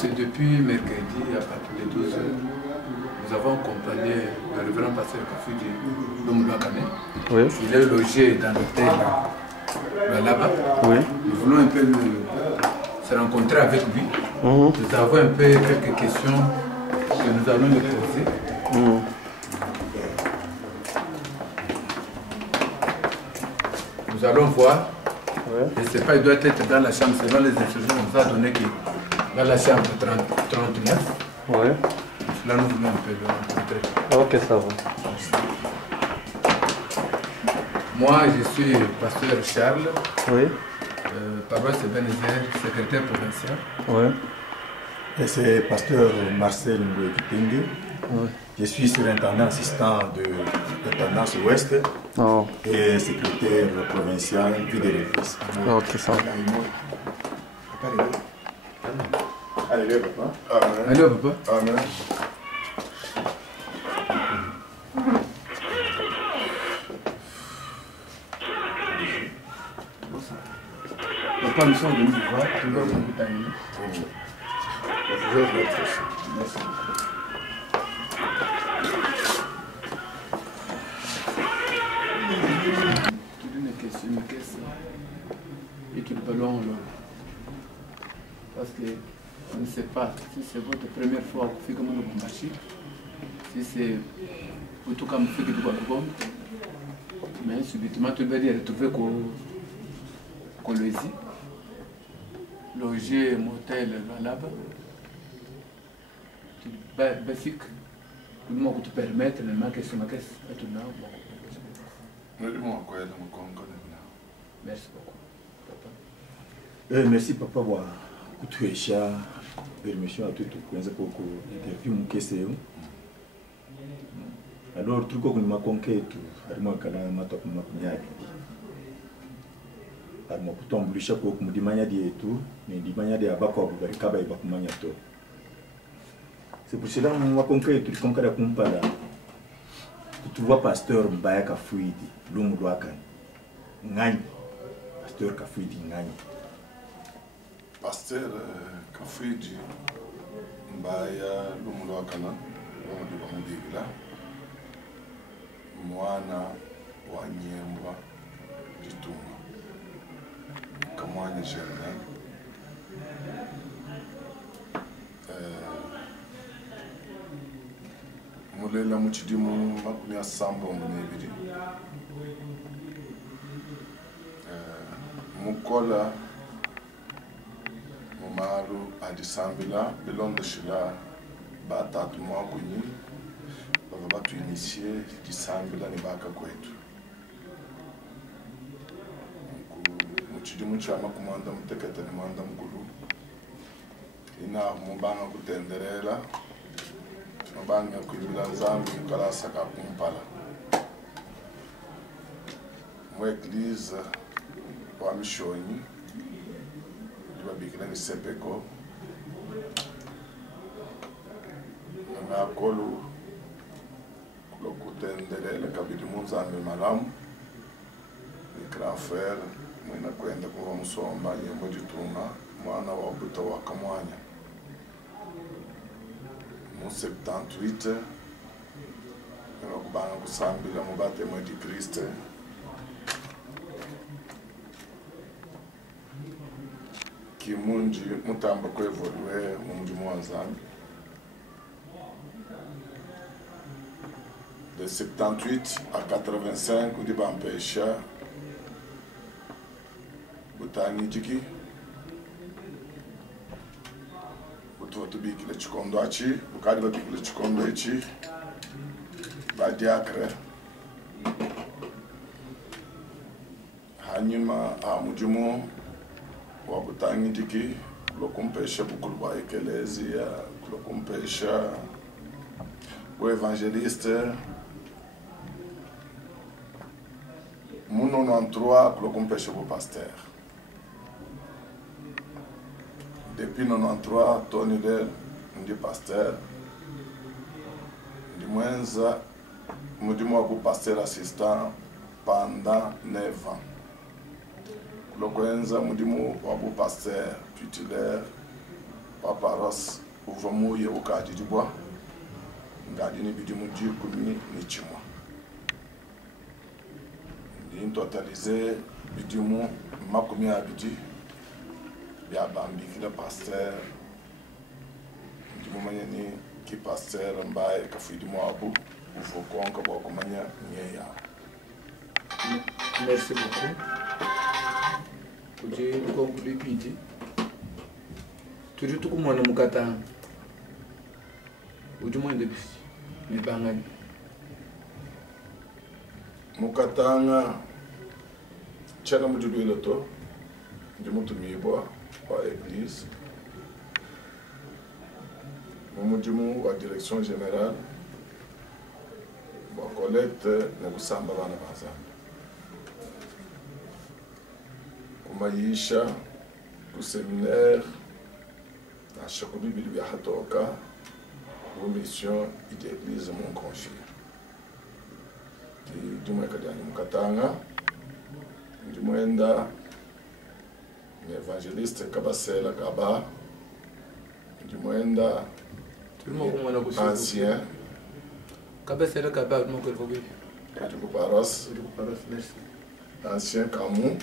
c'est depuis mercredi à partir de 12 h. Nous avons accompagné le révérend pasteur Kafouidi Lomoulouakane. Oui. Il est logé dans l'hôtel là-bas. Oui. Nous voulons un peu se rencontrer avec lui. Nous avons un peu quelques questions que nous allons lui poser. Nous allons voir. Je ne sais pas, il doit être dans la chambre, selon les instructions qu'on nous a donné que dans la chambre 39. Oui. Là, nous voulons un peu le rencontrer. Ok, ça va. Moi, je suis pasteur Charles. Oui. Paroisse Ebenezer, secrétaire provincial. Oui. Et c'est pasteur Marcel Ngoué-Kipindi. Oui. Je suis surintendant assistant de l'intendance ouest et secrétaire provincial du Délégués. Ok, ça va. Allez, papa. Allez, papa. Amen. Papa, nous sommes venus vous voir. Tu vas vous terminer. Merci. Une question et que le ballon parce que on ne sait pas si c'est votre première fois que vous faites comme un marché, si c'est pour tout comme vous faites du ballon, mais subitement tu vas dire retrouver Colosie, loger motel là-bas, basique, tout le monde te permettre, le manque sur ma caisse, à tout le monde. Merci beaucoup. Papa. Merci papa wa kutuesha permission à tout kuanza kwa interview mkese. Alors tuko kuna makonketu harimo kana matoka makunyaki. Harimo kutambulisha kwa kumudimanya dietu ni dimanya dia bako abubarikaba ibakumanya to. C'est pour cela makonketu tukonkara kumpala. Kutuwa pasteur Mbaya Kafouidi Lomoulouakane. Ngani. Pasteur Kafouidi Ngani. Pasteur Kafouidi Mbaya Lomoulouakane Lomoulouakane mwana wa Nyembwa Ditunga Kamwanya Germain mulela muchidimu makumi asamba munebiri mukola mumaru adisambila bilondo shila batatu mwakunyi bava batu initie disambila ni baka kwetu muchidimu cha makumanda mutekete ni manda mkulu ina mubanga kutenderela mabanga kuimbila nzambi mukalasa kakumpala mu eglise wa mishonyi libabikila ni sepeko ngakolu kulokutendelela kabili munzambi malamu ni grand frère mwina kwenda kuva musomba Nyembwa Ditunga mwana wa buto wa Kamwanya mu 78 kubanga kusambila mu batemo di Christ kimunji mutamba kwevoluwe mu mjimu wa Nzambi de 78 à 85 ndi bampesha butani jiki tubikile chikondo achi bukadi babikile chikondo echi badiakre hanyuma mujimu wa butangi diki kulokumpesha bukulu bwa ekelezia kulokumpesha bwa evangeliste mu 93 kulokumpesha bwa pasteur. Depuis 93, Tony Del, ndi pasteur. Ndi mwenza, mudimu waku pasteur assistant pendant 9 ans. Kulokwenza mudimu waku pasteur titulaire paparas uvamu ye ukadi dibwa ngadi ni bidimu jikumi ni chimwa ndi totalize bidimu makumi abidi ya bambi kila pasteur ndimu manya ni ki pasteur mbaye kafuidimu abu uvokonka bwa kumanya nyeya. Merci beaucoup. Kuji conclure pidi. Turi tukumwana mukatanga. Ujumwende bisi. Nibangani. Mukatanga chana mujulwile to ndi mutumibwa wa église mumujimu wa direction générale wa collecte na kusamba bana bazambi kumayisha ku séminaire na shaku bibili bya hatoka ku mission de l'église mon confie ndimwe kadiani mukatanga ndimwenda ni evangeliste kabasela kaba ndimwenda ancien kabasela kaba ndimwe ko bibi paras merci ancien kamu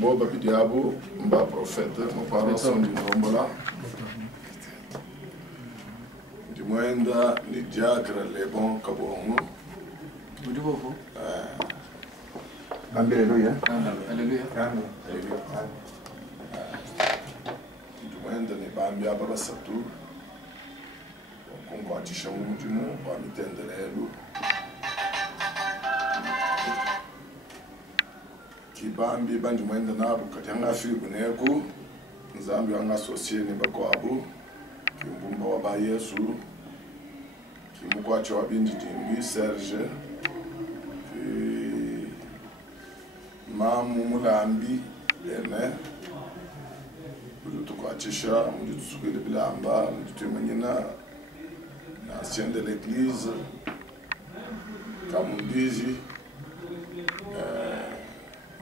boba bidiabu mba prophète mo paras ndi nombola ndimwenda ni diacre lebon kabongo Udibovo. Alléluia. Alléluia. Ndimwenda ni bambi ababa satu kungwatisha mumujimu wa mitendelelu kibambi bandimwenda nabo kati angafiku neku nzambi angasosie ni bakwabu kimbumba wa ba Yesu kimukwacho wa bindi dimbi Serge mamu mulambi ene tukwachisha mutusukile bilamba mututemanyina na ancien de l'église kamundizi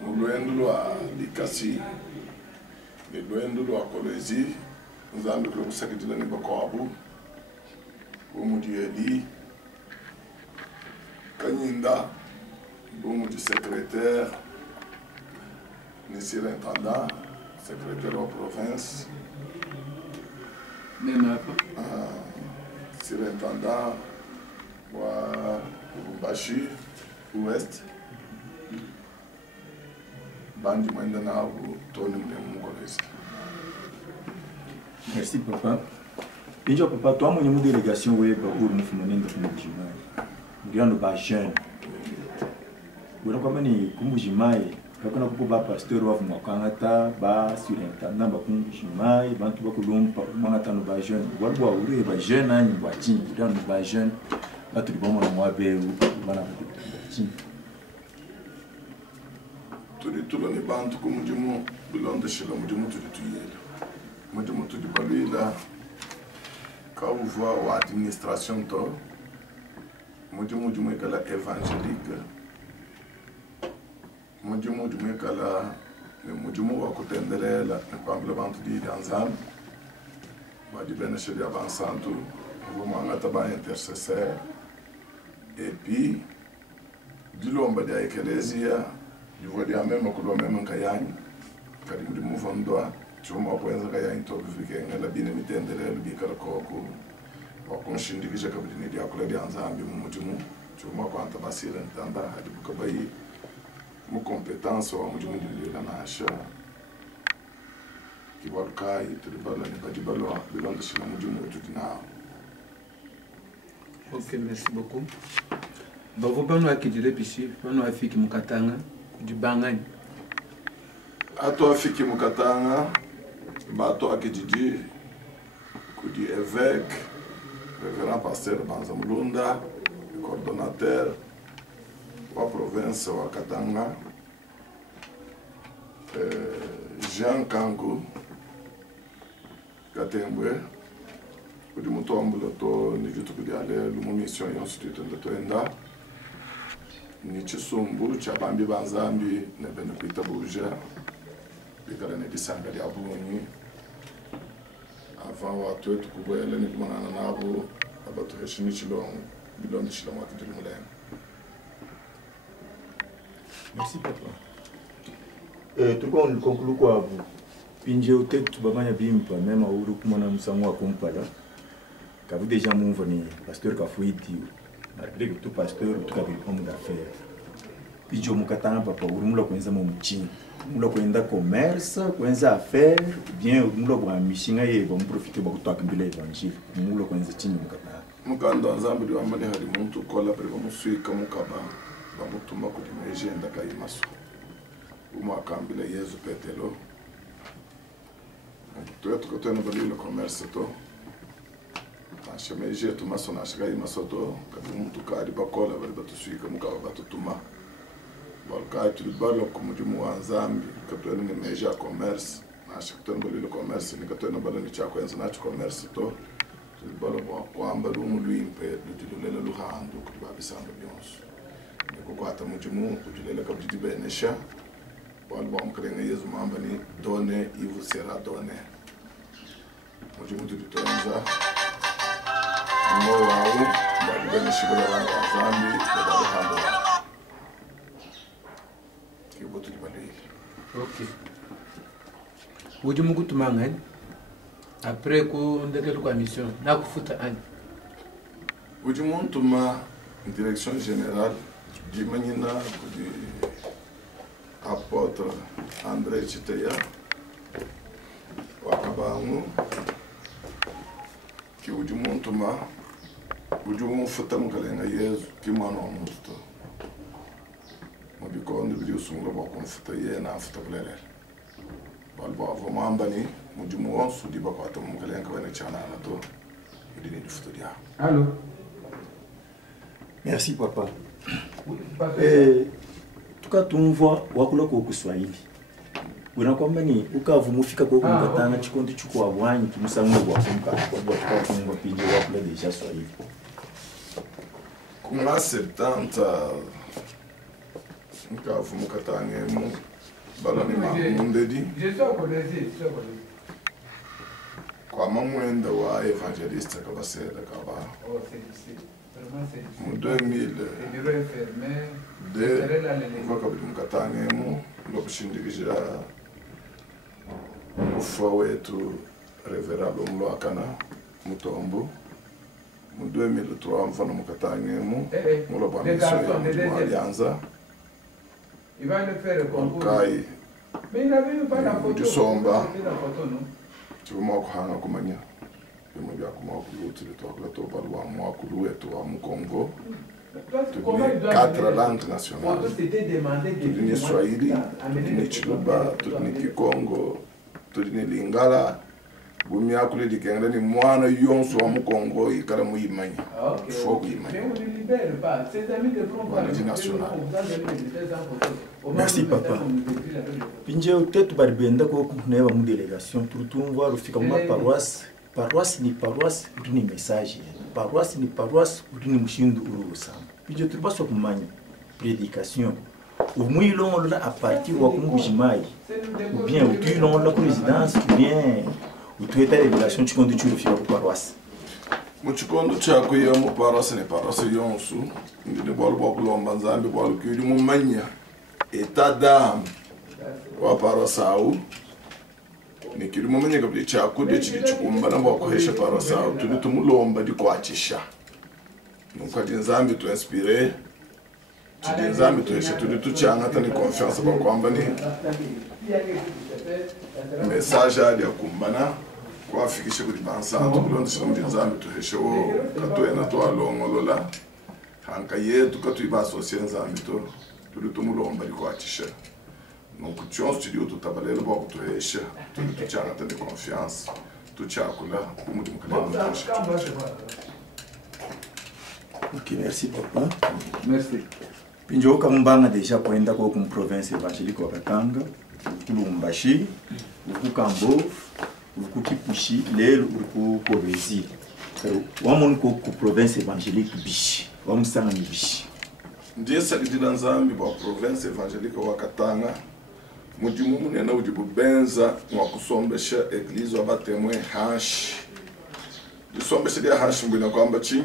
mulwendo lwa likasi lwendo lwa kolezi nzambi kulo kusakitila ni bakwabu umudieli kanyinda umudi secrétaire ni surintendant secrétaire wa province surintendant wa Lubumbashi Ouest bandi mwenda nabo toni mlemu mkolezi. Merci papa. Injo papa toi mwenye mu délégation weba uri mufumanendo kumujimai. Muriano ba jeune. Ura kwa mani kumujimai kakuna kupo ba pasteur wa mwakangata ba surintendant ba kumujimai bantu ba kulumpa mwangata no ba jeune. Walbo uri ba jeune anyi bwachi muriano ba jeune batu libomo na mwabe bana bwachi. Tuli tulo ni bantu kumujimu bilonde shila mujimu tuli tuyela. Mujimu tuli balila kauva wa administration to mujimu ikala évangélique mujimu ikala mujimu wa kutendelela kwambula bantu di danzan ba di benesheli avançantu vumanga taba intercesseur et puis dilomba dia ecclesia du voit dia même ko même nkayani kadi mujimu fondwa chuma kwenza kaya into bifike ngala bine mitendelelo bikala koko wakonshindikisha kabili dia kula dia nzambi mumujimu chuma kwanta basira ntanda hadi bukabai mu compétence wa mujimu ndila nasha kibalkai tulibala ni badibalo bilonda shina mujimu tudinao. Ok, merci beaucoup. Bavo bano akidile pishi bano afiki mukatanga kujibangani ato afiki mukatanga bato akididi kudi évêque révérend pasteur Banza Mulunda coordonnateur wa province wa Katanga Jean Kangu Katembwe kudi mutombulo to ni vitu kudi ale lumu mission yonstitute ndatoenda ni chisumbu cha bambi banzambi ne bene kuita buja bikala ne disanga ya bunyi avant watu wetu kubwele ni kumanana nabo abatuheshini chilongo bilondo chilongo akidili mulengo. Merci papa. Tulikuwa conclure kwa vous. Pinje utetu babanya bimpa même auru kumona musango akompala. Kavu déjà mouva ni pasteur Kafuiti. Malgré que tout pasteur tout kabili homme d'affaires. Pijo mukatana papa uru mula kwenza mu mchini. Mula kwenda commerce, kwenza affaire, bien mula kwa mishinga ye ba mprofiter ba kutoka mbele evangile. Mula kwenza chini mukatana. Mukanda nzambi wa mali hari muntu kola pre ba muswika mukaba. Ba mutuma ku dimejenda kaimaso. Uma kambile Yesu petelo. Tuetu ko tena bali le commerce to. Ashemeje tuma sona shiga imasoto ka muntu kadi bakola bali batuswika mukaba batutuma. Balka tu balo kumujumu wa nzambi ka tena ni meja commerce. Ashikutana bali le commerce ni ka tena bali ni cha kwenza na commerce to. Balo kwamba lumulwimpe lutilulele luhando kubabisanga byonso. Kukwata mujumu kujulela kabidi benesha walba mkrenga Yesu mamba ni donne il vous sera donné. Mujumu tulitonza ngo wao bali benesha bala zambi bala hando. Kibo tulibali. OK. Mujumu kutumanga après ko ndekelo kwa mission na kufuta ani. Mujumu ntuma direction générale Jimanyina kudi apôtre André Chiteya wakabangu ki ujumu futa mukalenga Yesu ki mwana wa musto mubikondo bili usungula ba kumfuta ye na futa bulele balbo avomamba ni mujumu wonsu di bakwata mukalenga wena chana na to idini futa dia. Allô. Merci papa. Tukatumva wakula kwa Kiswahili. Unakwamba ni ukavumufika kwa kumkatana chikondo chukua wanyi kimusamwe kwa kumka kwa tukatumva pinje wakula deja Swahili. Kuma 70 ukavumukatane mu bala ni mundedi. Kwa mamwenda wa evangeliste kabasera kaba. En 2002, wakabili mkatangemu lokushindikiza ufa wetu Reverend Omlwakana Mutombo. En 2003 mfano mkatangemu mulobwa mission ya Alianza. Kai Jusomba chuma kuhanga kumanya. Bya kumakulu tulitwakula to balwa mwakulu wetu wa Mkongo. Tudini 4 langues nationales. Tudini Swahili, tudini Chiluba, tudini Kikongo, tudini Lingala. Bumi akule dikengela ni mwana yonso wa Mkongo ikala muyimanya. Faut kuyimanya. Merci papa. Pinje utetu baribenda ko kuneva mu délégation turutumva rufika mu paroisse. Paroisse ni paroisse, uduni message. Paroisse ni paroisse, uduni mushindu urusamba. Pinje turibaswa kumanya prédication. Umwilo la à partir wa kumujimai. Ou bien utuilo la résidence, ou bien utueta révélation chikondo chulo fika ku paroisse. Muchikondo chako ya mu paroisse ni paroisse yonsu. Ndine bolo bokulomba nzambe bolo kuli mumanya état d'âme wa paroisse au. Nikiri mumenye kabli chako de chikumba na bakohesha paroisse au tuli tumulomba di kwachisha. Nuko nzambe tu inspirer. Tuli nzambe tu hesha tuli tuchanga tani confiance kwa kwamba ni message ali akumbana kwa fikisha kuri bansa tulondo shomdi nzambe tu hesha o katwena to alongolola hanka yetu katuiba associer nzambe to tuli tumulomba di kwachisha. Donc, tu as studio tout à l'heure, tu es tu as de confiance, tu as Ok, merci papa. Merci. Pinjo kambanga déjà kwenda kwa province évangélique wa Katanga, Kulumbashi, Kambo, Kipushi, lelo ko Brésil. Wamon ko province évangélique bishi, wamsanga ni bishi. Ndiye salidi nzambi ba province évangélique wa Katanga. mudimu munene udi bubenza mwa kusombesha eglise abatemwe hashi isombesha dia hashi mbwina kwamba chi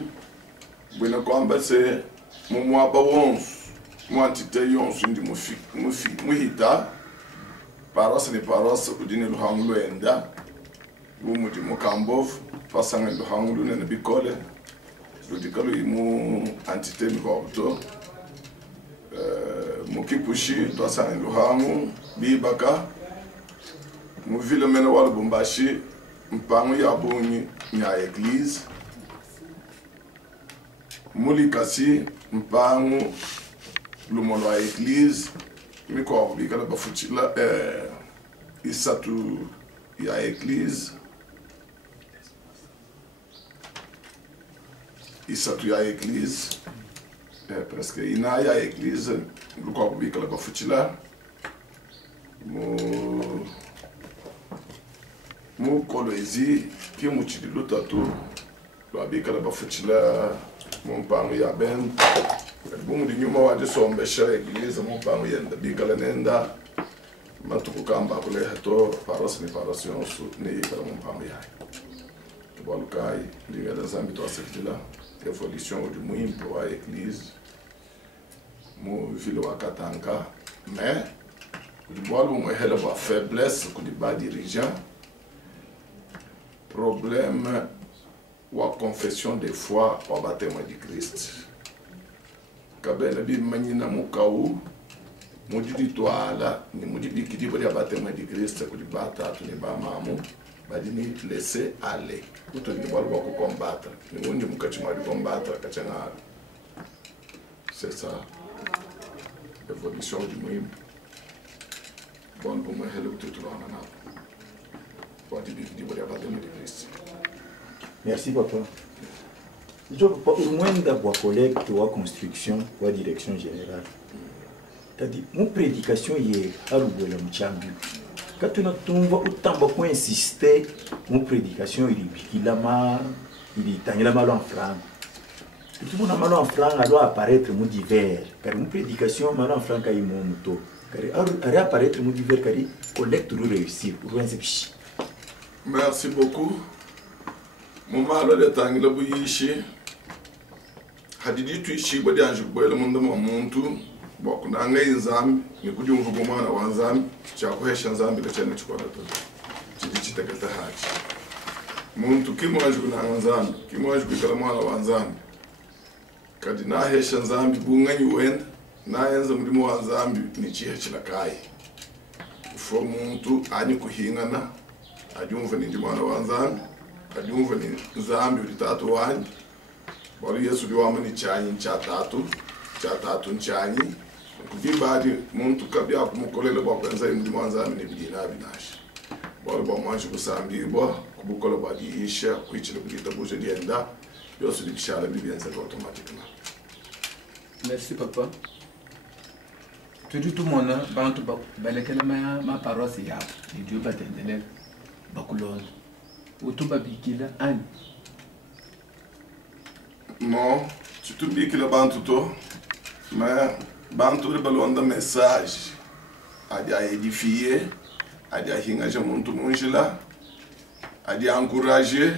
mbwina kwamba se mumwaba wonsu mwantite yonsu ndi muhita parosa ni parosa udine luhangu luenda bumudi mukambovu pasanga luhangu lunene bikole ludikalu imu antite mikobuto mukipushi pasanga luhangu bibaka muvile mene wala bumbashi mpango ya bunyi nya eglise mulikasi mpango lumolo wa eglise mikobu bikala bafuchila isatu ya eglise isatu ya eglise presque ina ya eglise mikobu bikala bafuchila mu kolezi ki mu chidilu tatu lo abikala bafuchila mu mpango ya ben bumu di nyuma wa sombesha eglise mu mpango yenda bikala nenda matuku kamba kule hato paros ni parasion su ni para mu mpango ya tubalukai liga da zambi to asekila evolution du muimpo wa eglise mu vile wa Katanka mais kudibalu mu hela ba faiblesse kudiba dirigeant problème wa confession de foi wa baptême de Christ kabela bi manyina mukau mudidi toala ni mudidi kidibo ya baptême de Christ kudibata tu ni ba mamu badini laisser aller uto ni balu ko combattre ni wundi mukachima di combattre kachana c'est ça l'évolution du muim bon pour moi hello tout le monde. Merci papa. Je au moins d'avoir collecte ou construction ou direction générale. C'est-à-dire mon prédication hier à l'ouest le mchambu. Quand on a tombé autant beaucoup insister mon prédication il a mal en franc. Tout le monde a mal en franc alors apparaître mon divers car mon prédication mal en franc il mon moto. Car réapparaître mon divers car collecte pour réussir pour réussir. Merci beaucoup. Mon mal de temps il a bouilli. Hadidi tu ishi bodi anju boile mundo muntu boko nanga inzambi nikudi umvugo mwana wanzambi chakuhesha nzambi gachana chikora to chidi chitakata hachi muntu kimwanju kunanga nzambi kimwanju kikala mwana wanzambi kadi na hesha nzambi bunganyi wenda na yenza mulimo wanzambi ni chihe chilakai fo muntu anyi kuhingana ajumva ni mwana wanzambi ajumva ni nzambi utatu wanyi bali Yesu liwama ni chanyi chatatu nchanyi kuvibadi muntu kabya kumukolele bwa kwenza ndi mwanzami ni bidina binashi bali bwa mwanji kusambibwa kubukola badi isha kuichile kugita buje dienda yosu libishala bibienza automatiquement. Merci papa. Tout monde bantu balekele ma paroisse ya ni Dieu batendele bakulona utuba bikila ani. Non, tu te dis que le bantu to, mais bantu le ballon de message, a dia édifier, a dia hingaje muntu munjila, a dia encourager,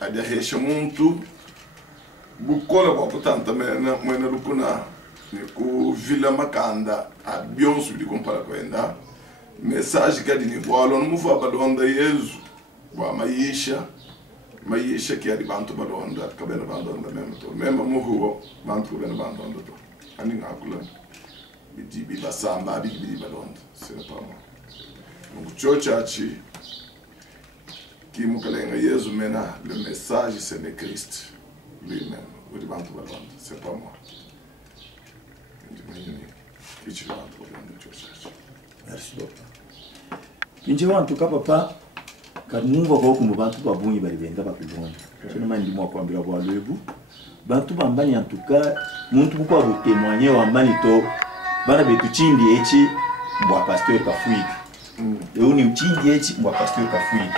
a dia heshe muntu, bukola bakutanta mena lukuna, ni ku vila makanda, a bionsu di kompara kwenda, message kadi ni bwalo mufa ballon de Yesu, wa maisha que é de bantu balonda kabena bandonda mesmo muhuo bantu kabena bandonda to ani ngakula bidi basamba bidi balonda c'est pas moi donc chochachi qui mukalenga Yesu mena le message c'est le Christ lui-même ou de bantu balonda c'est pas moi merci papa injewa en tout cas papa kanumva ko ku bantu babunyi bari benda bakubona cyo namandi mo kwambira kwa lebu bantu bambani en tout cas muntu ko abo témoigner wambani to bana betu chindi echi mbwa pasteur kafuiki eu ni chindi echi mbwa pasteur kafuiki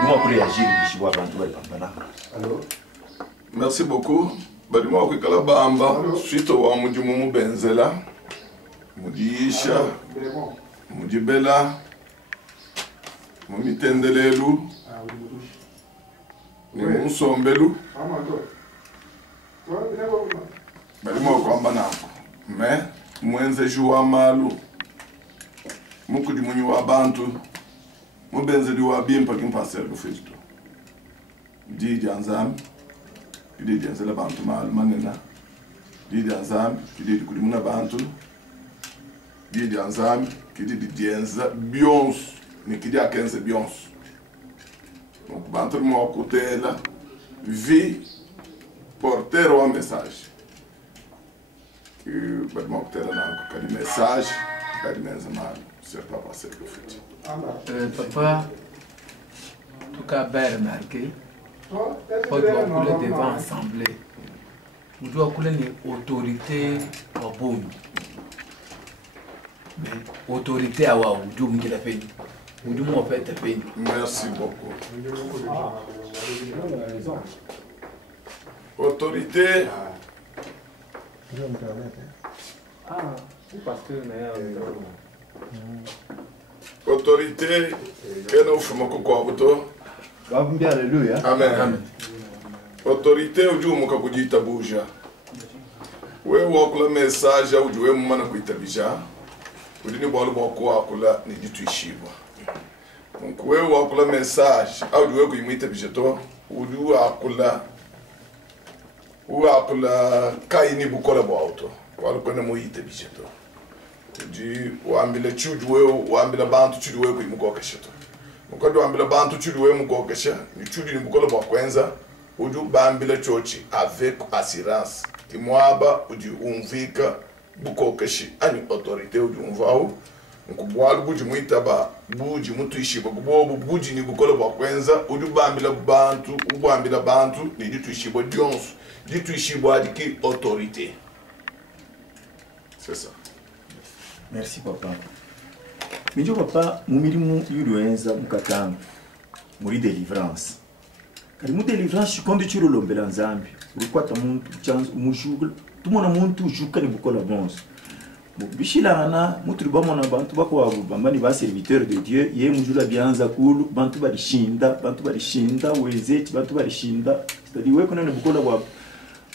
pour pour réagir bishibwa bantu bari bambana. Alors merci beaucoup bari mo ko kala bamba suite wa mujumu benzela mudisha mujibela mumitendelelu ni munsombelu bali kwamba nako me mwenze juwa malu mukudi munyu wa bantu mubenze diwa bimpa kimpasel bufito didi anzam didi anzela bantu malu manena didi anzam didi kudi muna bantu didi anzam didi dienza bions ni kidi akenze bions donc bantu mo kotela vi porter un message que pode montar na com message pode mensamal c'est pas passé le fait papa tout cas bien remarqué on doit couler devant assemblée on doit couler une autorité au bon mais autorité à wa ou dum qui la fait ou dum on fait fait merci beaucoup autorité autorité kena ufuma kukwauto Alléluia. amen autorité ujumuka kujita buja we wakula message ujue mumana kuitabija udini bolu bokwa kula ni ditu ishibwa donc we wakula message ujue kuimita bijeto udu akula akula kaini bukola bauto wala kona moite bijeto di wambile chudwe wambile bantu chudwe ku imugoka sheto mukado wambile bantu chudwe mugoka sha ni chudi ni bukola bwa kwenza udu bambile chochi avec assurance timwaba uji umvika bukoka shi ani autorité udu umvao nkubwalu buji muitaba buji mutuishi bagubobu buji ni bukola bwa kwenza udu bambile bantu ubambile bantu ni ditu bo dionso ditu ishibwa diki autorité. C'est ça. Merci papa. Minjo papa mumirimu yuruenza mukatanga muri délivrance. Kari mu délivrance kondo chiro lombela nzambi. Urukwata muntu chanzo mushugula tumona muntu juka ni bukola bonso. Bishilana mutu bamona bantu bako bambani ba serviteur de Dieu ye mujula bianza kulu bantu barishinda wezeti bantu barishinda. C'est-à-dire we kona ni bukola bwa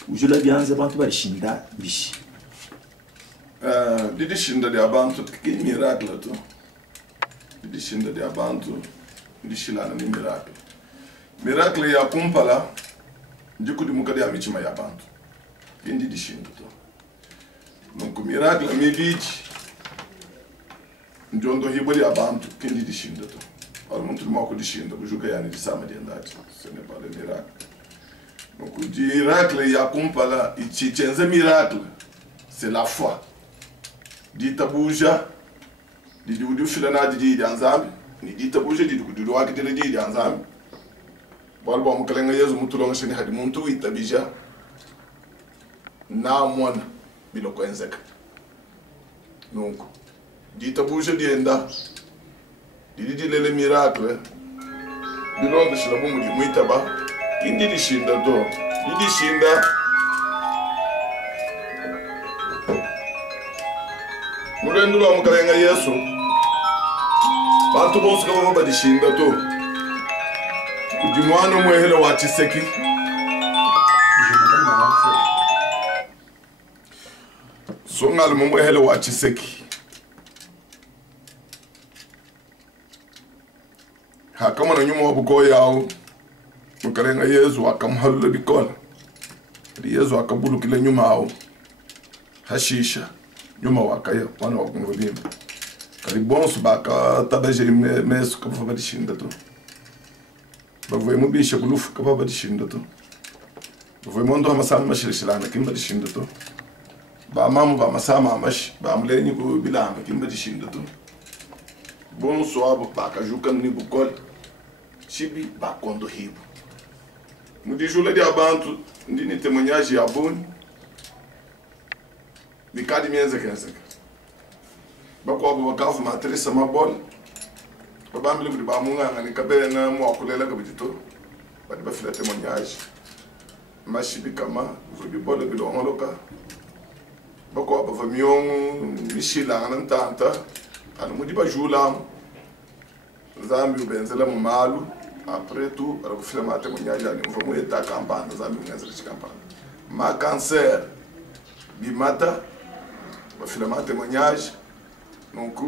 ujula bianza bantu barishinda bishi. Didi shinda de abantu ki miracle to. Didi shinda de abantu didi shilana ni miracle. Miracle ya kumpala ndiko dimukadi ya michima ya abantu. Indi didi shinda to. Donc miracle mi bichi njondo hiboli ya abantu kindi didi shinda to. Wala muntu mwako didi shinda bujuka yani di sama di andati. Ce n'est pas le miracle. Donc miracle ya kumpala ichichenze miracle. C'est la foi. Dita buja didi udu filana didi anzambi ni dita buja didi kudu waki didi anzambi balbo mukalenga yezu mutulonga shini hadi muntu itabija na mwana biloko enzeka donc dita buja dienda didi lele miracle bilonga shilabu mu muitaba kindi di shinda do didi shinda mulendula mukalenga yesu bantu bonse kama badishinda to kujimwana mwehele wa Chiseki songal mwehele wa Chiseki hakama na nyuma wabuko yao mukalenga yesu akamhalu bikola yesu akabulu kile nyuma yao hashisha nyuma wakaya wana wakungovimba kalibonso baka tabaje meso kapa badishinda to bavoye mubisha kulufu kapa badishinda to bavoye mondo amasama mashirishilana kimba dishinda to ba mamu ba masama amash ba mulenyi ku bilanga kimba dishinda to bonso abo baka jukan ni bukol chibi ba kondo hibu mudijula di abantu ndini témoignage ya boni bikadi mienza kenzeka bako abo bakafu matrisa mabol babambile kuti bamunga ngani kabena mu akulela kabitito badi bafila témoignage mashibi kama zobi bole bilo ngoloka bako abo famiyong mishila ngana tanta anu mudiba jula Zambi ubenzela mu malu après tout para kufila mate munyaja ni mvomo eta campagne Zambi mwenza chi campagne ma cancer bimata bafila mate munyaja donc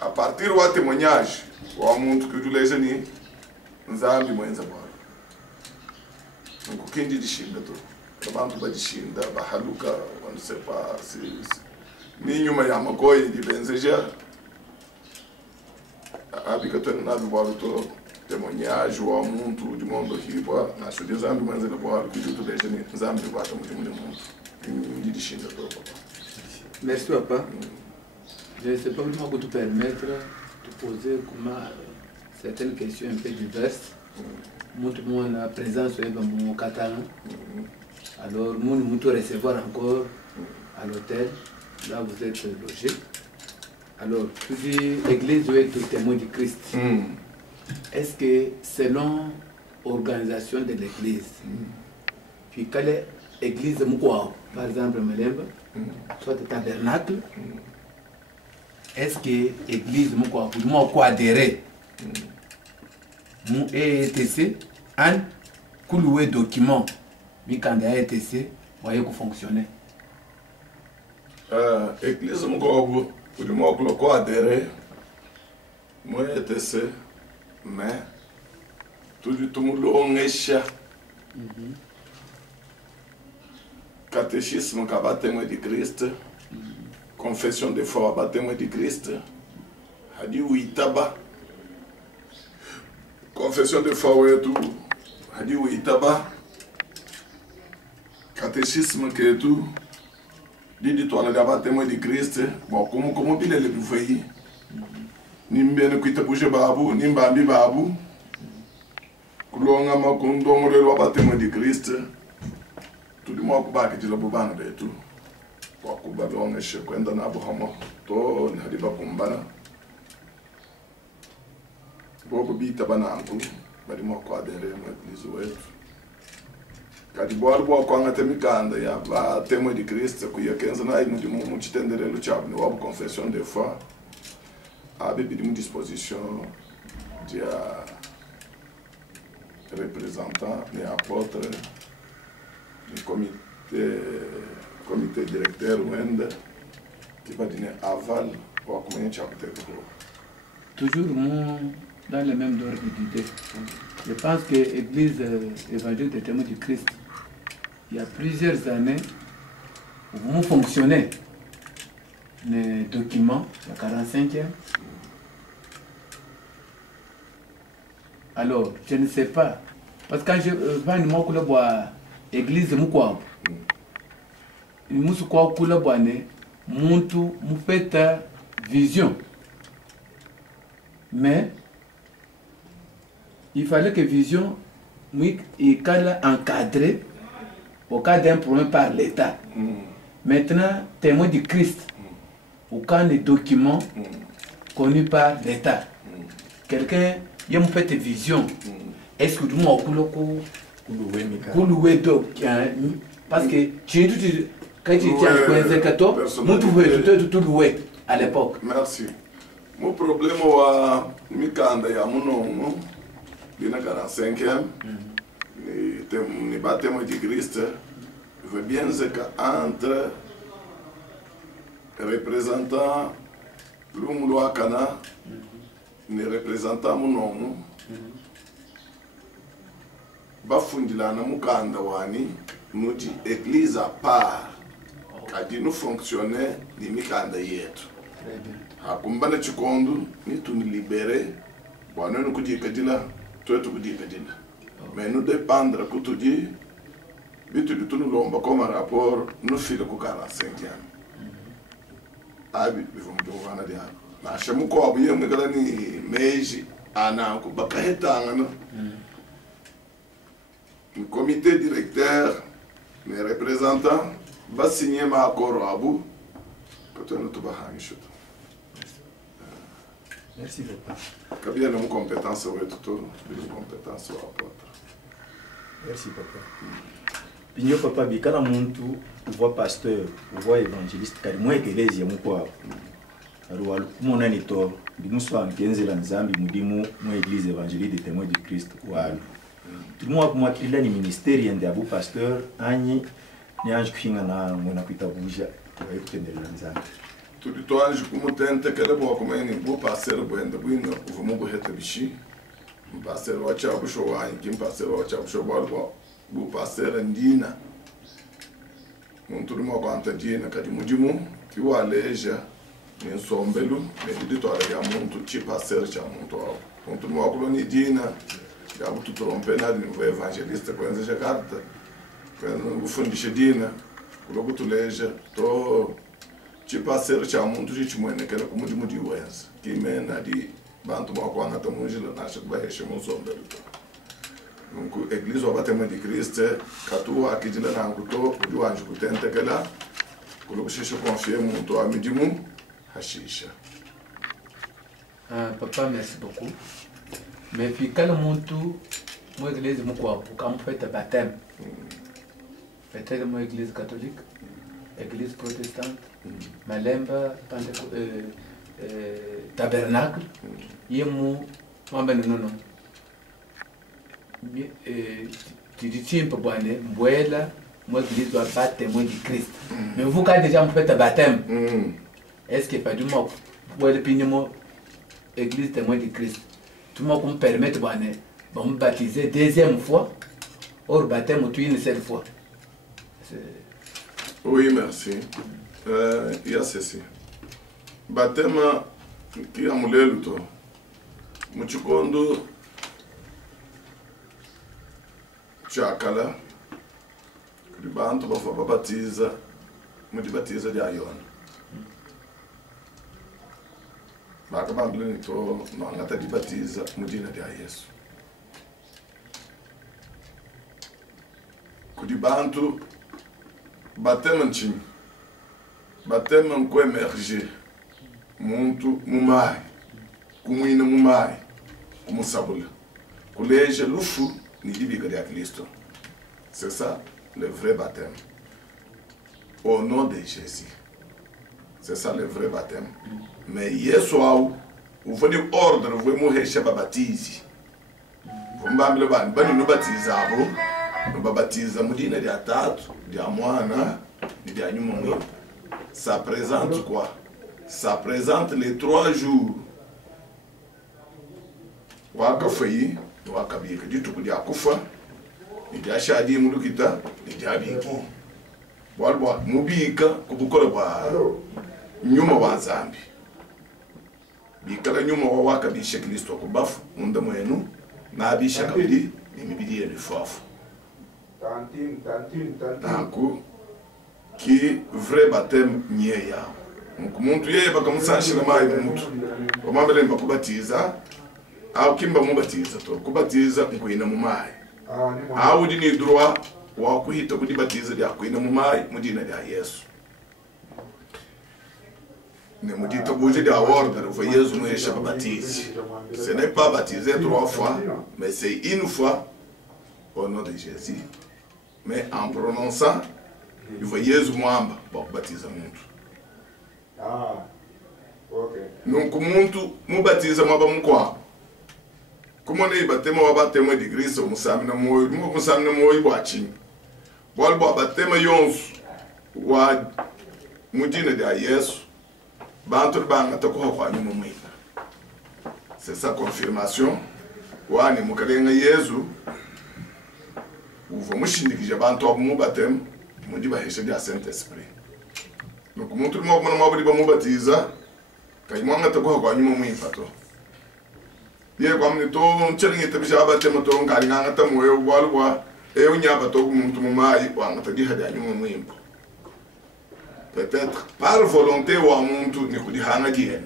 a partir wa témoignage wa muntu que duleje ni Zambi mwenza bora donc kindi dishinda to abantu badishinda bahaluka on ne sait pas si ni nyuma ya makoyi dibenzeja abika tu na do to témoignage wa muntu de mundo riba na sua Zambi mwenza na bora que tu deixa ni Zambi bata muito mundo dishinda to papa. Merci papa. Je ne sais pas vraiment que tu permettre de poser comment certaines questions un peu diverses. Montre-moi la présence de mon catalan. Alors, nous te recevoir encore à l'hôtel, là où vous êtes logé. Alors, tu dis l'église doit être témoin du Christ. Est-ce que selon l'organisation de l'église, puis quelle est l'église Moukwao, par exemple, Melemba, soit le tabernacle, est-ce que l'église Moukwao, pour moi, quoi adhérer, mon ETC, un couloué document, mais quand il y a ETC, voyez que fonctionner. L'église Moukwao, pour moi, quoi adhérer, moi ETC, mais tout le monde est catéchisme qui témoin de Christ, confession de foi témoin de Christ, hadi uitaba, confession de foi et tout, hadi uitaba, catéchisme qui est tout, dit toi là témoin de Christ, bon comment il est le bouffé, nimbene kuita bouche babu, nimbambi babu, kulonga makundo murelo témoin de Christ. Tout le monde a été là pour faire tout. Pour que on ait kwenda na Abraham, to na diba kumbana. Bobo bita banangu, bali mo kwa dere mo église wetu. Kadi boal bo kwa ngate mikanda ya ba témoin de Christ ku yakenza na imu di mu chitendere lu chabu ni wabu confession de foi. Abe bi di disposition dia représentant et apôtre du comité directeur Wende qui va donner aval pour accompagner chapitre. Toujours dans le même ordre d'idée. Je pense que l'Église évangélique des témoins du Christ, il y a plusieurs années, vous fonctionnez les documents, la 45e. Alors, je ne sais pas. Parce que quand je vais à l'église de Moukwao, Moussoukwao Koulabouane, Moutou, Moufette vision. Mais, il fallait que vision, il soit encadré au cas d'un problème par l'État. Maintenant, témoin du Christ, au cas des documents connus par l'État. Quelqu'un, il a fait vision. Est-ce que tout le monde parce que quand tu tiens le tout loué à l'époque. Merci. Mon problème est Mikanda ya munomo bina 45e ni baptême de Christ veut bien dire qu'entre représentants l'umulwa kana ni représentant munomo bafundilana mukanda wani nuti église à part kadi nous fonctionner ni mikanda yetu hakumbana chikondo ni tunilibere bwana nous kudika dila twetu kudika dila mais nous dépendre que tu dis bitu bitu nous lomba comme rapport nous file ku 45 ans abi bivum do wana dia na shamu ko abuye ngala ni meji ana ku bakaheta ngana le comité directeur, mes représentants, va signer ma accord à bout. Merci papa. Quand il y a une compétence, une compétence au apôtre. Merci papa. Pigno papa, quand on voit pasteur, on voit évangéliste, car moi, l'église, moi quoi. Alors, mon année tort, du moussa en 15 ans, Zambi, Moudimu, mon église évangélique des témoins du Christ, Wal. Tout le monde, moi, qui l'a ni ministère, il y a un pasteur, Annie, ni ange qui n'a mon apita bouger, pour écouter les Zambi. Tout le temps, je peux me tenter que le bois comme un beau pasteur, bon, de bouine, ou vous m'avez été bichi. Un pasteur, ou tcha, ou chaud, un pasteur, ou tcha, ou chaud, ou pasteur, Ndina. Mon tout le monde, quand Ndina, quand Moudimu, qui va léger. Ni sombelu ni dito ya muntu chipa sercha muntu wao muntu mwako ni dina ya mtu trompena ni evangelista kwenza carta kwenza kufundisha dina kuloku tuleja to chipa sercha muntu chichimwene kele kumudi wenza kimena di bantu mwako angata munjila nasha kubahesha musombelu nunku eglise wabatema di Kriste katu akijila nanguto udiwanje kutentekela kuloku shisha confie muntu amidimu Papa, merci beaucoup. Mais puis quand le monde moi église moi quand on fait le baptême, peut-être moi église catholique, église protestante, Malemba, tabernacle, il y a moi ben non. Tu dis tiens pour boire, moi église doit battre témoin du Christ. Mais vous quand déjà vous faites le baptême. Est-ce que pas du monde pour le pignement église témoin de Christ tout le monde me permet de me baptiser deuxième fois or baptême une seule fois. Oui, merci. Il y a ceci. Baptême qui a moulé le temps. Muchukondo Chakala Ribanto va baptiser baptiser di Ayona. Bakabambuleni to no ngata dibatiza mudina dia Yesu. Kudi bantu batema nchini. Batema nko emerger. Muntu mumai. Kumwina mumai. Kumusabula. Kuleje lufu ni dibiga dia Kristo. C'est ça le vrai baptême. Au nom de Jésus. C'est ça le vrai baptême. Mais Yesu vous faites ordre, vous mourrez chez baptise. Vous m'avez dit, nous baptisons, nous baptisons, nous disons, des attaques, des moines, des animaux. Ça présente quoi? Ça présente les 3 jours. Waka fayi, waka bika, du tout dia kufa, dia shadi mulukita, dia biki. Walwa mubika kubukola ba nyuma wa Zambi. Bikala nyuma wa waka bisha Kristo kubafu munda mwenu na bisha kabidi imibidi yenu fafu. Tanku ki vrai baptême nye ya. Muntu yeye bakamusanshira mai muntu. Omambele bakubatiza au kimba mubatiza to kubatiza nkuina mu mai. Au dini droit wa kuhita kudibatiza dia kuina mu mai mudina dia Yesu. Ne me dit obligé d'avoir de vous Jésus nous est baptisé. Ce n'est pas baptisé 3 fois, mais c'est une fois au nom de Jésus. Mais en prononçant, vous voyez Jésus moi pour baptiser muntu. Ah. OK. Donc muntu mu baptiser moi ba mukwa. Comment ne batema wa batema de Christ musamina moyo, musamina moyo bwachi. Bolbo batema yonsu wa mudina de Yesu. C'est sa confirmation. Wani mukalenga Yesu. Uvo mushindikije bantu mu baptême, mundi baheshe dia Saint-Esprit. Donc muntu mo kuma mabudi ba mubatiza, kayimwanga takuha kwa nyuma mwifato. Ye kwa mnito nchelingi tabisha baptême to ngari nganga tamoyo walwa unyaba to muntu mumai wanga tadiha dia nyuma mwimpo. Peut-être par volonté ou à muntu ni kudi hanga dien.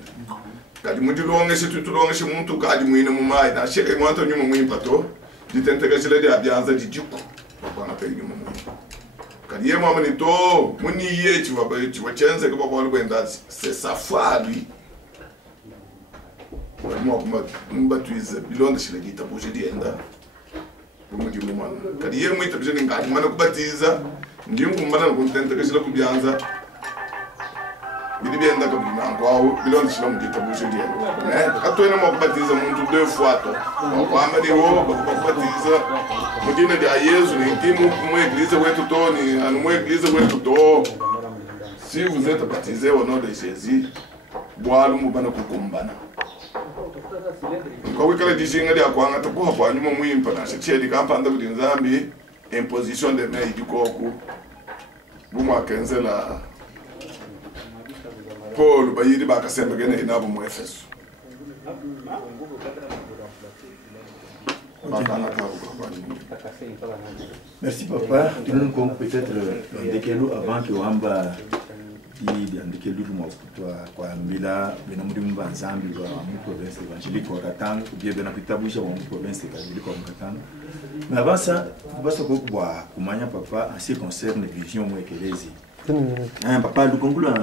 Kadi mundi longa se tutu longa se muntu kadi muina mumai na sheke mwanto nyuma mwimpato di tentega sele dia bianza di jiku. Bana pe nyuma mwimpa. Kadi ye mama ni to muni ye ti wa chenze ko baba lwenda c'est sa foi lui. Moi kuma mbatuiza bilonda shile gita buje dienda. Bumundi mumana. Kadi ye mwita bije ngadi mana kubatiza ndimkumbana kuntentega sele kubianza. Bidi bien d'accord nango bilon chila mudita bouche dia atwena mo baptiza muntu 2 fois to ko amadi wo baptiza mudina dia Yesu ni timu mo église wetu to ni anu mo église wetu to. Si vous êtes baptisé au nom de Jésus, boalu mubana kukumbana. Kwa wikala dishinga dia kwanga to ko kwa nyuma muimpa na chedi kampanda kuti nzambi imposition de main du koku. Buma kenzela Paul bayiri bakasemba gene inabo mu Efeso. Merci papa. Tu nous comptes peut-être ndekelo avant que wamba di ndekelo du mwa kwa mbila bena muri mbanzambi wa mu province évangélique wa Katanga bien bena kutabusha wa mu province évangélique wa Katanga. Mais avant ça, basta ko kwa kumanya papa en ce qui concerne vision mu ekelezi. Papa lukongula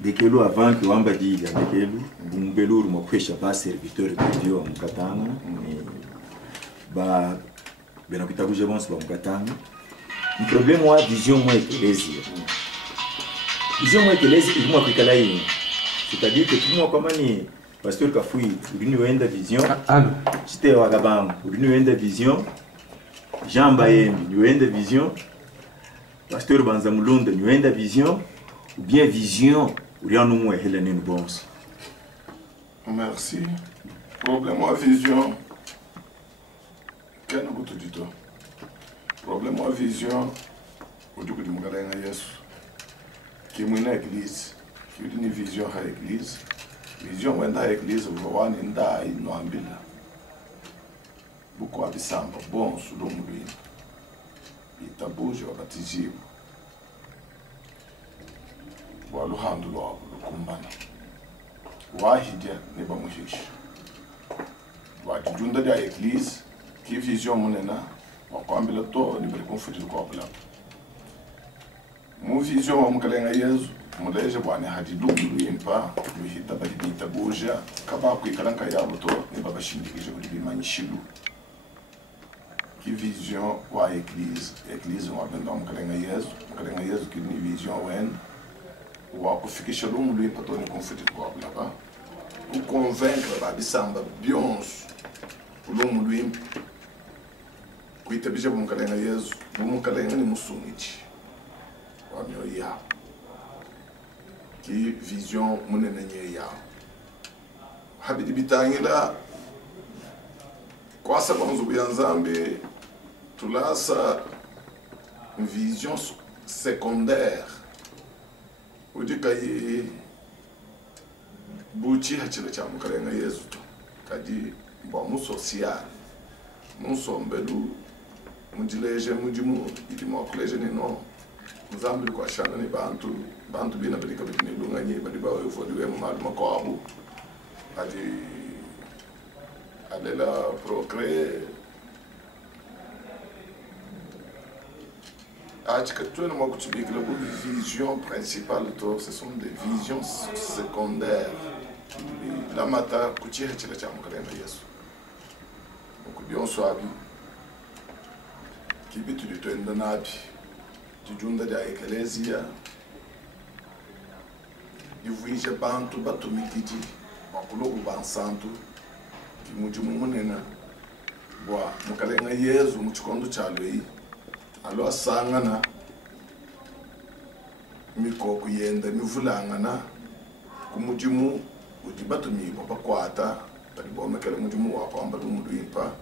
ndekelo avant que wamba di ndekelo bumbelo mu kwesha ba serviteur de Dieu mu Katanga ba bena kutabusha bonso wa mu Katanga. Le problème moi vision moi ekelezi. Vision moi ekelezi ilimo aplikala yini. C'est-à-dire que tout le monde comme ni pasteur Kafui, ulini wenda vision. C'était wagabang, ulini wenda vision. Jean Bayembi, ni wenda vision. Pasteur Banzamulonde, ni wenda vision. Ou bien vision, uriano mo helene no bons. Merci. Problème moi vision. Quel est du tout? Problème moi vision. Au du coup du mugalenga Yesu. Qui est une église, qui est une vision à l'église. Vision when da église voa nda ino ambila. Buko abisamba bon sulumbi. Itabujo abatijibu. Waluhando lo kumbana. Wahidia ne bamuhisha. Wajunda da église, qui vision monena, wakwambila to ni bali confutir ko abula. Mu vision wa mukalenga Yesu muleje bwana hadidu yimpa muhita bahita boja kaba kwikalanka yabo to ne babashindikije kuri bimanyishilu ki vision wa église wa benda mukalenga Yesu ki ni vision wen wa kufikisha lumu yimpa to ne conflit kwa blaba pour convaincre ba bisamba bions lumu yimpa kuitabisha mukalenga Yesu mukalenga ni musunichi ya qui vision munenenye ya habidi bitangila kwa sababu nzambe tulasa vision secondaire udika yi buchi hachile cha mukalenga Yesu kadi mbo social musombelu mujileje mujimu idimo koleje ni no Nzambi kwa shana ni bantu bina badika bitini lunga nye badiba ufodiwe mmalu makoabu adi alela procréer Achikatoué na makutubiki la vision principale to ce sont des visions secondaires la mata kuchia chila cha mkalenda Yesu mukubion swabi kibitu litwenda nabi tujunda da eklezia ivuije bantu batumikiji bakulobu bansantu kimujimu munena bwa mukalenga Yesu muchikondo chalwe alo asangana mikoko yenda mivulangana kumujimu udibatu bakwata balibomekele mujimu wakwamba lumundu impa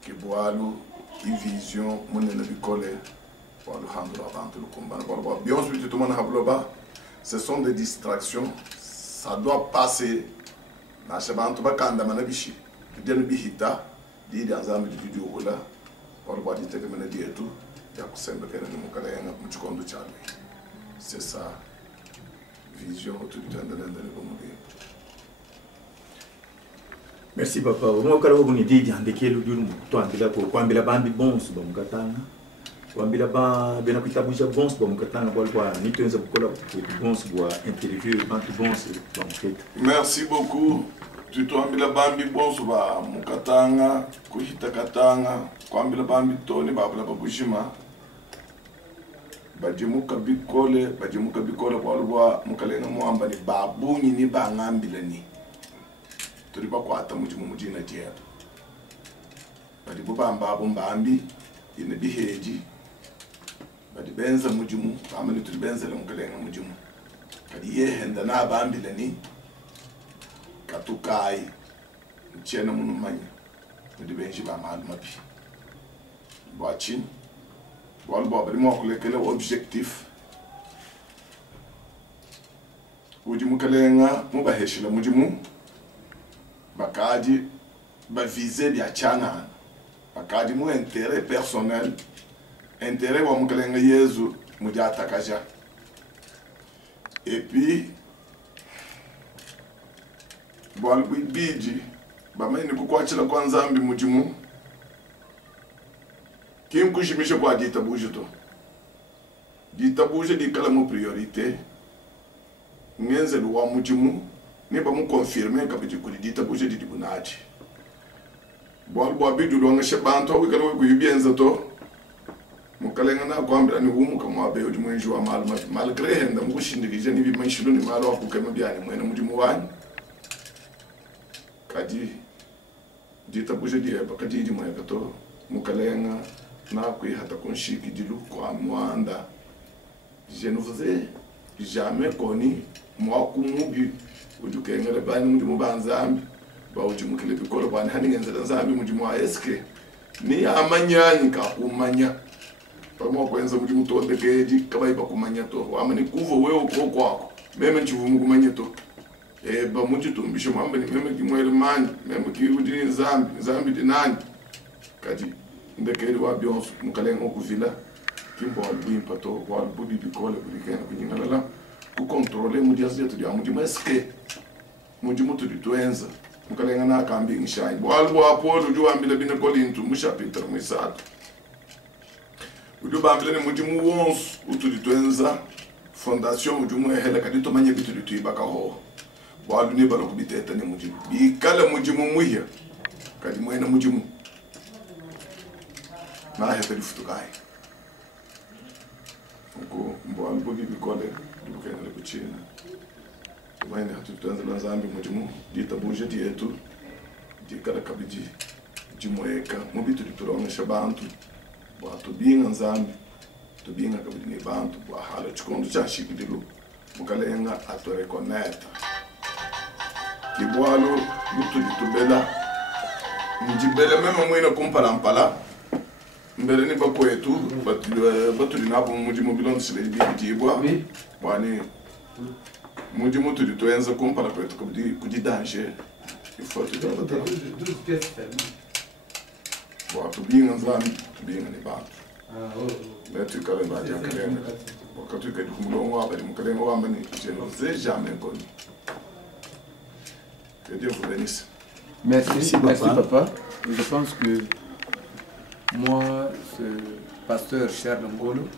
kibwalu ivision munena bikole waluhandula abantu lukumbana balwa bien sûr tout monde habloba ce sont des distractions ça doit passer na shabantu bakanda manabishi bidenu bihita di danzambi di wala balwa di tegemene dietu ya kusemba kene mukalenga muchikondo chale c'est ça vision tutendele lumundu. Merci papa. Moi kala ko ni di andekelo dulu to andela ko kwambila bambi bonso ba mukatanga. Kwambila ba bena kutabusha bonso ba mukatanga kwa ni tenza bukola ko bonso bwa interview bantu bonso ba muketa. Merci beaucoup. Tu twambila bambi bonso ba mukatanga kuhita katanga kwambila bambi toni ba bula babushima. bajimuka bikole kwa lwa mukalenga mwamba ni babunyi ni bangambila ni turi bakwata mujimu mujina jeto badi bubamba abo mbambi ine biheji badi benza mujimu amani turi benza le mukalenga mujimu kadi yehenda na bambila ni katukai mchena munu manya badi benji ba maluma bi bwachin wal bo bari mo ko lekele objectif mujimu kalenga mu baheshila mujimu bakadi ba viser bia chana bakadi mu intérêt personnel intérêt wa mukalenga yezu muja atakaja et puis bwal biji bameni kukwachila kwa nzambi mujimu kim kushimisha kwa dita buje to dita buje di kala mu priorité ngenze wa mujimu ne ba mu confirmer ka biji kuli dita buje di bunaji bo bidu lo ngashe banto wi kala wi bienza to mu kalenga na kwambira ni humu kama abe odi mwenji wa malma malgré henda ngushindi gije ni bi manshilo ni malo ku kema byani mwene mujimu wani kadi dita buje di ba kadi di mwene to mu kalenga na kui hata konshiki dilu kwa mwanda je ne vous ai jamais connu moi kumubi udukengele bani mujimu banzambi ba ujimu kile bikolo bani hani ngenza nzambi mujimu wa eske ni amanyanyi ka kumanya pamo kwenza mujimu to dekeji kabai ba kumanya to amani kuvo wewe uko kwako meme nchivumu kumanya to ba mujitu mbisho mwamba ni meme kimwele mani meme kiudi nzambi dinani kadi ndekeli wa bionso mukalenga okuvila kimbo albimpa to wa albubi bikole kulikena kunyingalala ku contrôler mudias yetu dia mudimu eske mudimu tu ditwenza mukalenga na kambi ngishai bo albo apolo ju ambile bine kolintu mushapitra muisatu udu bambile ne mudimu wons utu ditwenza fondation mudimu ehela kadito manye bitu ditu ibaka ho bo alu ne balo kubiteta ne mudimu bikala mudimu muhia kadi mwena mudimu na hepe difutukai uko mbo albubi bikole dukena le kuchina tumaini hatutanza lanzambi mujimu dita buje dietu dikala kabiji jimoeka mubitu dituronga bantu bwa tubinga nzambi tubinga kabidi ni bantu bwa hala chikondo cha shikidilu mukalenga ato reconnaître kibwalo bitu ditubela njibele mema mwina kumpalampala mbere ni bakwetu batu dinabo mujimu bilon sile bibitibwa bwani mujimu tuditoenza kumpala kwetu kudi danger il faut tu dois être 12 pièces fermées. Bon, tubinga nzambi tubinga ni bantu metu kale ba ya kalenda wakati kadi kumulongo abali mukalenga wamba ni je ne sais jamais connu. Que Dieu vous bénisse. Merci papa. Je pense que moi, ce pasteur Charles Ngolo,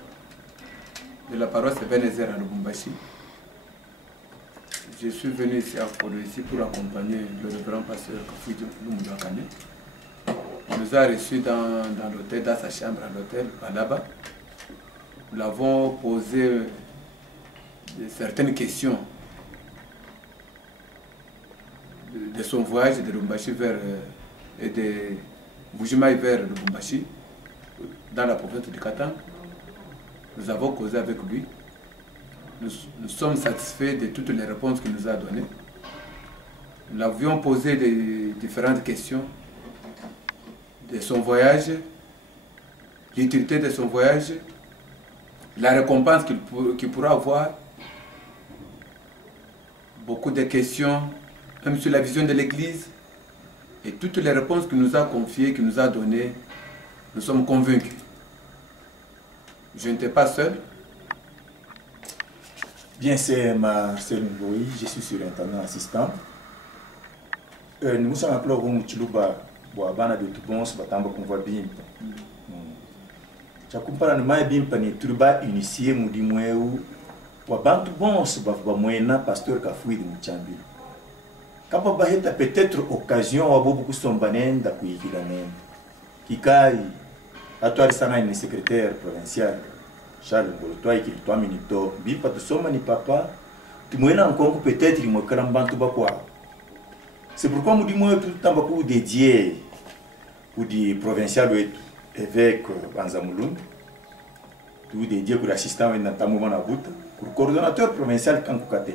de la paroisse Ebenezer à Lubumbashi, je suis venu ici à Foro ici pour accompagner le révérend pasteur Kafouidi Lumudouakane. Il nous a reçus dans l'hôtel, dans sa chambre à l'hôtel, là-bas. Nous l'avons posé certaines questions de son voyage de Lubumbashi vers et de Bujimaï vers Lubumbashi, dans la province du Katanga. Nous avons causé avec lui. Nous sommes satisfaits de toutes les réponses qu'il nous a données. Nous avions posé différentes questions de son voyage, l'utilité de son voyage, la récompense qu'il pourra avoir, beaucoup de questions, même sur la vision de l'Église, et toutes les réponses qu'il nous a confiées, qu'il nous a données, nous sommes convaincus. Je n'étais pas seul. Bien, c'est ma sœur Ngoï, je suis surintendant assistant. Nous sommes appelés au Mutuluba, Boabana de Toubons, Batamba Convoi Bimpa. Chakumpara na Bimpa ni Turuba initié Mudimweu, Wabantu Bons, Bafbamoena, pasteur Kafouidi Muchambili. Kapa baheta peut-être occasion wa bobu kusombanenda kuikilanenda. Kikai, atwari sana ni secrétaire provincial. Charles Ngolo toi qui toi minito bi pas de soma ni papa tu moyena encore peut-être il me kalambantu bakwa. C'est pourquoi nous disons tout le temps beaucoup dédié pour des provincial évêque Banzamulun, tout dédié pour l'assistant de Natamouman About, pour le coordonnateur provincial Kankukate.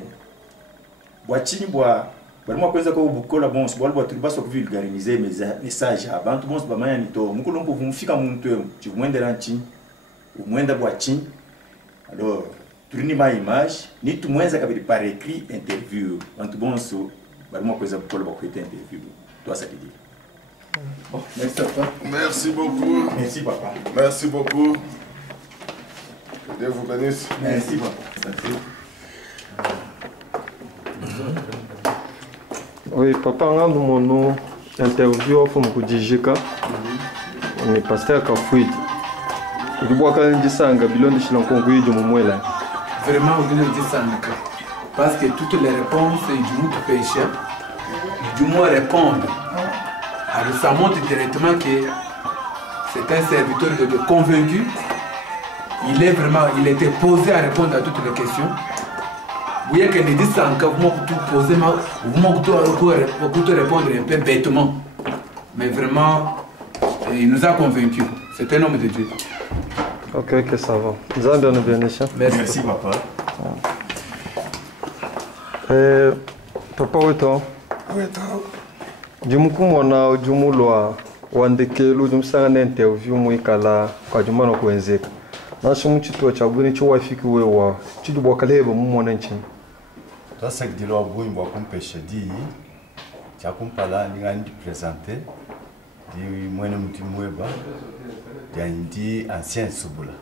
Boachini bois, vraiment quand ça beaucoup la bon, bois bois tu vas se vulgariser mes messages avant tout bon se bamaya nito, mukulon pour vous fika monteur, tu moins de ranchi, ou moins de boachini. Alors tourner ma image, ni tout moins ça par écrit interview, en tout bon se vraiment quand ça beaucoup le beaucoup interview, toi ça te dit. Bon, merci papa. Merci beaucoup. Merci papa. Merci beaucoup. Que Dieu vous bénisse. Merci papa. Merci. Oui, papa, on a mon interview au fond de Jika. On est pasteur Kafouid. Il doit quand même dire ça, Gabilon de Chilankongoui de Moumouela. Vraiment, on vient de dire ça, parce que toutes les réponses du monde péché, du moins répondre. Alors ça montre directement que c'est un serviteur de convaincu. Il était posé à répondre à toutes les questions. Vous voyez qu'elle dit ça encore, vous tout poser, vous tout répondre un peu bêtement. Mais vraiment, il nous a convaincus. C'est un homme de Dieu. Ok, ça va. Zambia nous bénisse. Merci papa. Papa, oui, toi. Oui, toi. Jumukumona jumulwa wandekelu jumsanga interview mwikala kwa jumano kuenzeka naso muchito cha buni cho wafiki wewa chidubwa kaleba mumona nchini Tosa kidilo abu imbo kumpesha di cha kumpala ngani présenter di mwene mti mweba ndi ancien subula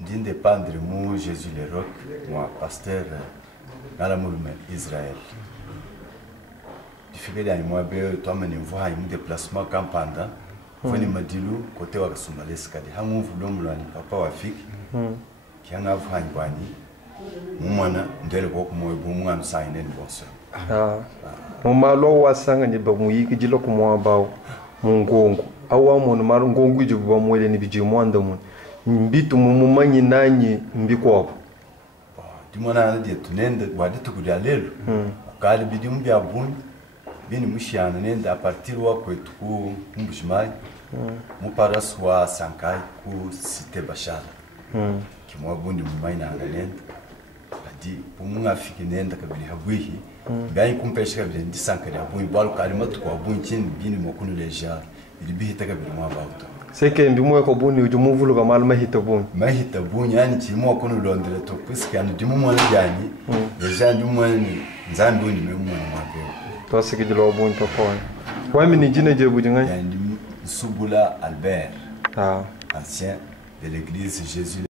ndi dépendre mu Jésus le Roc moi pasteur ngala mulume Israël difficulté à moi be to amene mvua imu déplacement kampanda foni madilu côté wa Somalès kadi hamu vulomulani papa wafiki kianga vhani bani mumwana ndele ko kumoyo bumwana saine ni bonso mumalo wasanga ni ba muyiki jilo kumwa bawo mungongo awa mono maro ngongo jibu ba mwele ni biji mwanda mun mbitu mumumanyi nanyi mbikwapo dimona na de tunende wadi tukudi alelo kali bidi mbya buni bini mushiana nenda a partir wa kwetu ku mbushimai muparas wa sankai ku site bashara kimwa bundi mumaina nenda adi pumunga fiki nenda kabili habwihi gayi kumpesha kabili ndi sankari abuni balu kalimatu kwa abuni chini bini mokunu leja ili bihita kabili mwa bauta seke mbimwe ko buni ujumuvulu ka mal mahita buni yani chimwa kunu londele to kusikana dimumwa yani leja ndimwa nzambi undi memwa mwa toi c'est que de l'eau bon papa ouais mais ni jine je bujinga Subula Albert ancien de l'église Jésus